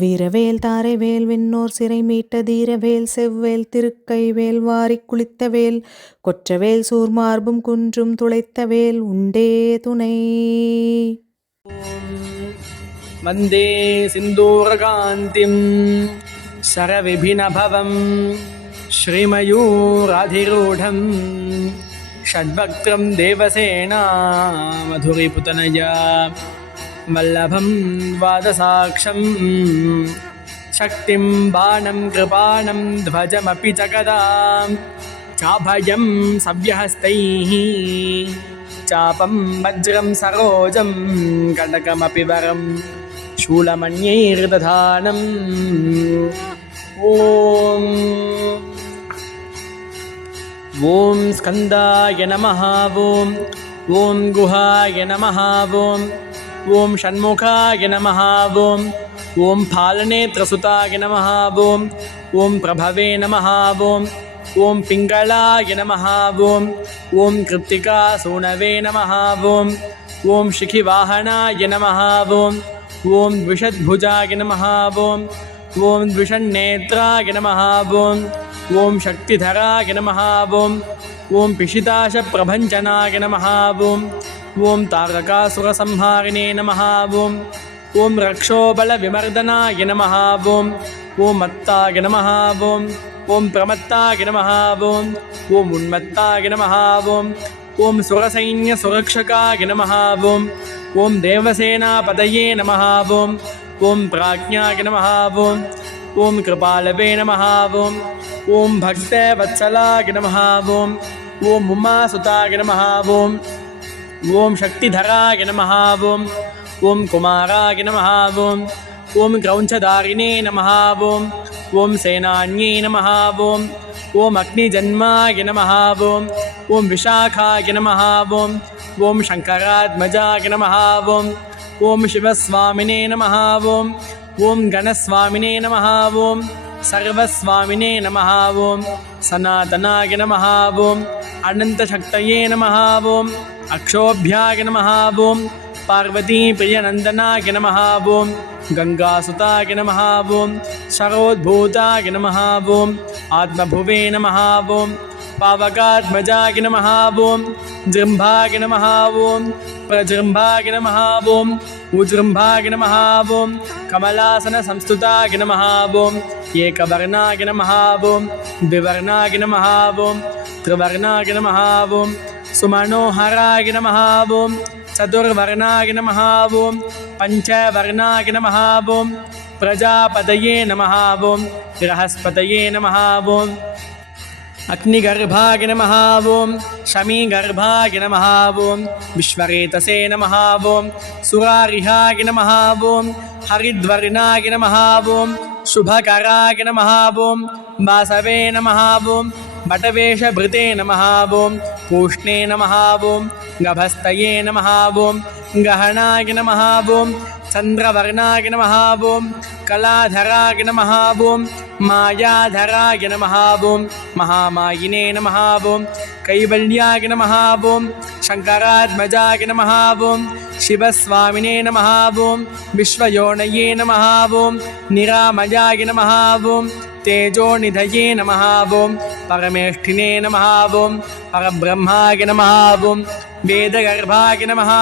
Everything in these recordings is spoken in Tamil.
வீரவேல் தாரை வேல் விண்ணோர் சிறை மீட்ட தீரவேல் செவ்வேல் திருக்கை வேல் வாரி குளித்த வேல் கொற்றவேல் சூர்மார்பும் குன்றும் துளைத்த உண்டே துணை. வந்தே சிந்தூரகாந்திம் சரவிபினபவம் ஸ்ரீமயூராதிரூடம் ஷட்பக்திரம் தேவசேனா மதுரை புதனயா वल्लभं द्वादशाक्षं शक्तिं बाणं कृपाणं ध्वजमपि च गदां चाभयं सव्यहस्तैः। चापं वज्रं सरोजं कटकमपि वरं। शूलमण्यैर्दधानम् ॐ। ॐ स्कन्दाय नमः ॐ। ॐ गुहाय नमः ॐ ஓம் ஷண்முகாய நமஹா ஓம் ஓம் பாலநேத்திரசுதாய நமஹா ஓம் ஓம் பிரபவே நமஹா ஓம் ஓம் பிங்களாய நமஹா ஓம் ஓம் கிருத்திகா சூனவே நமஹா ஓம் ஓம் சிகிவாகனாய நமஹா ஓம் ஓம் விஷத்புஜாய நமஹா ஓம் ஓம் விஷநேத்ராய ஓம் சக்திதராய நமஹா ஓம் பிஷிதாச பிரபஞ்சனாய நமஹா ஓம் தாரகாசுரசம்ஹாரிணே நம ஓம் ஓம் ரக்ஷோபலவிமர்தனாய நம ஓம் ஓம் மத்தாய நம ஓம் ஓம் பிரமத்தாய நம ஓம் ஓம் உன்மத்தாய நம ஓம் ஓம் சுரசைன்ய சுரக்ஷகாய நம ஓம் ஓம் தேவசேனாபதயே நம ஓம் ஓம் பிராஜ்ஞாய நம ஓம் ஓம் கிருபாலவே நம ஓம் ஓம் பக்தவத்சலாய நம ஓம் ஓம் உமாசுதாய நம ஓம் சக்திதராய நமஹா ஓம் ஓம் குமாராய நமஹா ஓம் ஓம் கிரௌஞ்சதாரிணே நமஹா ஓம் ஓம் சேனான்யே நமஹா ஓம் ஓம் அக்னிஜன்மாய நமஹா ஓம் ஓம் விஷாகாய நமஹா ஓம் ஓம் சங்கராத்மஜாய நமஹா ஓம் ஓம் சிவஸ்வாமினே நமஹா ஓம் ஓம் கணஸ்வாமினே நமஹா ஓம் சர்வஸ்வாமினே நமஹா ஓம் சனாதனாய நமஹா ஓம் அனந்தசக்தயே अक्षोभ्याय नमः ॐ पार्वतीप्रियनन्दनाय नमः ॐ गङ्गासुताय नमः ॐ शरोद्भूताय नमः ॐ आत्मभुवे नमः ॐ पावकात्मजाय नमः ॐ जृम्भाय नमः ॐ प्रजृम्भाय नमः ॐ उजृम्भाय नमः ॐ कमलासनसंस्तुताय नमः ॐ एकवर्णाय नमः ॐ द्विवर्णाय नमः ॐ त्रिवर्णाय नमः ॐ सुमनोहराय नमः ॐ चतुर्वर्णाय नमः ॐ पञ्चवर्णाय नमः ॐ प्रजापतये नमः ॐ बृहस्पतये नमः ॐ अग्निगर्भाय नमः ॐ शमीगर्भाय नमः ॐ विश्वरेतसे नमः ॐ सुरारिहाय नमः ॐ हरिद्वर्णाय नमः ॐ शुभकराय नमः वासवे नमः बटवेशभृते नमः ॐ पूष्णे नमः ॐ गभस्तये नमः ॐ गहनाय नमः ॐ चन्द्रवर्णाय नमः ॐ कलाधराय नमः ॐ मायाधराय नमः ॐ महामायिने नमः ॐ कैवल्याय नमः ॐ शङ्करात्मजाय नमः ॐ शिवस्वामिने नमः ॐ विश्वयोनये नमः ॐ निरामयाय नमः ॐ तेजोनिधये नमः ॐ परमेष्ठिने नमः ॐ परब्रह्माय नमः ॐ वेदगर्भाय नमः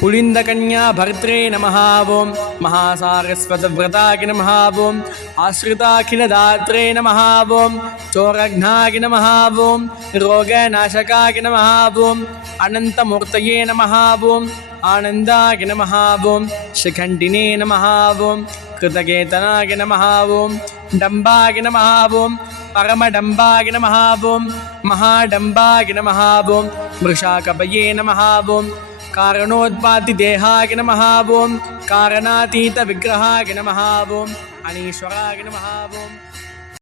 पुलिन्दकन्या भर्त्रे नमः ॐ महासारस्वतव्रताय नमः ॐ आश्रिताखिलदात्रे नमः ॐ चोरघ्नाय नमः ॐ रोगनाशकाय नमः ॐ अनन्तमूर्तये नमः ॐ आनन्दाय नमः ॐ शिखण्डिने नमः ॐ कृतकेतनाय नमः ॐ डम्बाय नमः ॐ परमडम्बाय नमः ॐ महाडम्बाय नमः ॐ वृषाकपये नमः ॐ കാരണോത്പാത്തി ദേഹാകിന മഹാഭൂം കാരണാതീത വിഗ്രഹാകിന മഹാഭൂം അനീശ്വരാകിന മഹാഭൂം